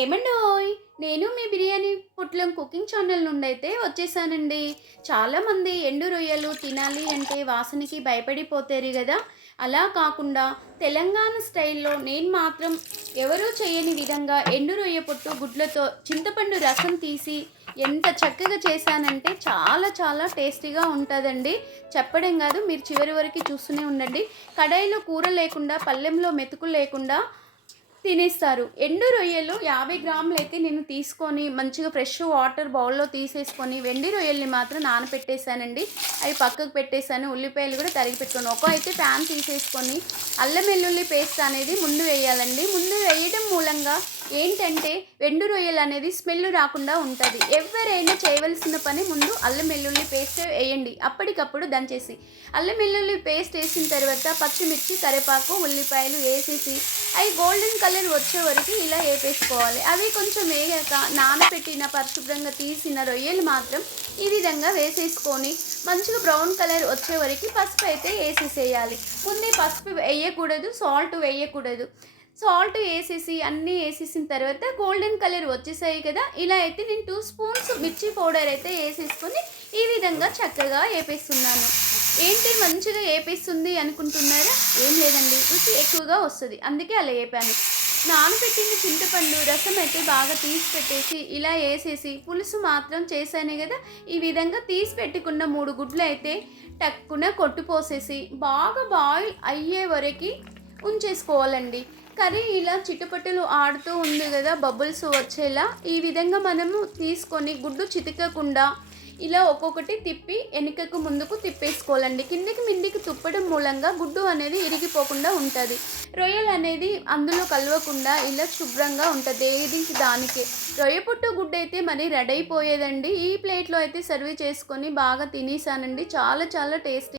ఏమండోయ్ నేను మీ బిర్యానీ పుట్లం కుకింగ్ ఛానల్ నుండి అయితే వచ్చేసానండి. చాలామంది ఎండు రొయ్యలు తినాలి అంటే వాసనకి భయపడిపోతారు కదా అలా కాకుండా తెలంగాణ స్టైల్లో నేను మాత్రం ఎవరూ చేయని విధంగా ఎండు రొయ్య పొట్టు గుడ్లతో చింతపండు రసం తీసి ఎంత చక్కగా చేశానంటే చాలా చాలా టేస్టీగా ఉంటుందండి. చెప్పడం కాదు మీరు చివరి వరకు చూస్తూనే ఉండండి. కడాయిలో కూర లేకుండా పళ్ళెంలో మెతుకు లేకుండా తినేస్తారు. ఎండు రొయ్యలు యాభై గ్రాములు అయితే నేను తీసుకొని మంచిగా ఫ్రెష్ వాటర్ బౌల్లో తీసేసుకొని వెండి రొయ్యల్ని మాత్రం నానపెట్టేశానండి. అవి పక్కకు పెట్టేశాను. ఉల్లిపాయలు కూడా తరిగి పెట్టుకొని ఒక అయితే ప్యాన్ తీసేసుకొని అల్లం వెల్లుల్లి పేస్ట్ అనేది ముందు వేయాలండి. ముందు వేయడం మూలంగా ఏంటంటే వెండు రొయ్యలు అనేది స్మెల్ రాకుండా ఉంటుంది. ఎవరైనా చేయవలసిన పని ముందు అల్లం వెల్లుల్లి పేస్ట్ వేయండి. అప్పటికప్పుడు దంచేసి అల్లం వెల్లుల్లి పేస్ట్ వేసిన తర్వాత పచ్చిమిర్చి కరివేపాకు ఉల్లిపాయలు వేసేసి అవి గోల్డెన్ కలర్ వచ్చే వరకు ఇలా వేపేసుకోవాలి. అవి కొంచెం వేగాక నానబెట్టిన పరిశుభ్రంగా తీసిన రొయ్యలు మాత్రం ఈ విధంగా వేసేసుకొని మంచిగా బ్రౌన్ కలర్ వచ్చే వరకు పసుపు అయితే వేసేసేయాలి. ముందే పసుపు వేయకూడదు సాల్ట్ వేయకూడదు. సాల్ట్ వేసేసి అన్నీ వేసేసిన తర్వాత గోల్డెన్ కలర్ వచ్చేసాయి కదా ఇలా అయితే నేను టూ స్పూన్స్ మిర్చి పౌడర్ అయితే వేసేసుకొని ఈ విధంగా చక్కగా వేపేస్తున్నాను. ఏంటి మంచిగా వేపేస్తుంది అనుకుంటున్నారా? ఏం లేదండి రుచి ఎక్కువగా వస్తుంది. అందుకే అలా వేపాను నానబెట్టిన చింతపండు రసం అయితే బాగా తీసి పెట్టేసి ఇలా వేసేసి పులుసు మాత్రం చేశాను కదా? ఈ విధంగా తీసి పెట్టుకున్న మూడు గుడ్లు అయితే టక్కున కొట్టుపోసేసి బాగా బాయిల్ అయ్యే వరకు ఉంచేసుకోవాలండి. కర్రీ ఇలా చిటుపట్టులు ఆడుతూ ఉంది కదా బబుల్స్ వచ్చేలా. ఈ విధంగా మనము తీసుకొని గుడ్డు చితకకుండా ఇలా ఒక్కొక్కటి తిప్పి వెనుకకు ముందుకు తిప్పేసుకోవాలండి. కిందికి మిందికి తుప్పడం మూలంగా గుడ్డు అనేది ఇరిగిపోకుండా ఉంటుంది. రొయ్యలు అనేది అందులో కలవకుండా ఇలా శుభ్రంగా ఉంటుంది. ఏది దానికే. రొయ్య పుట్టు గుడ్డు అయితే మరి రెడీ అయిపోయేదండి ఈ ప్లేట్లో అయితే సర్వ్ చేసుకొని బాగా తినేసానండి. చాలా చాలా టేస్టీ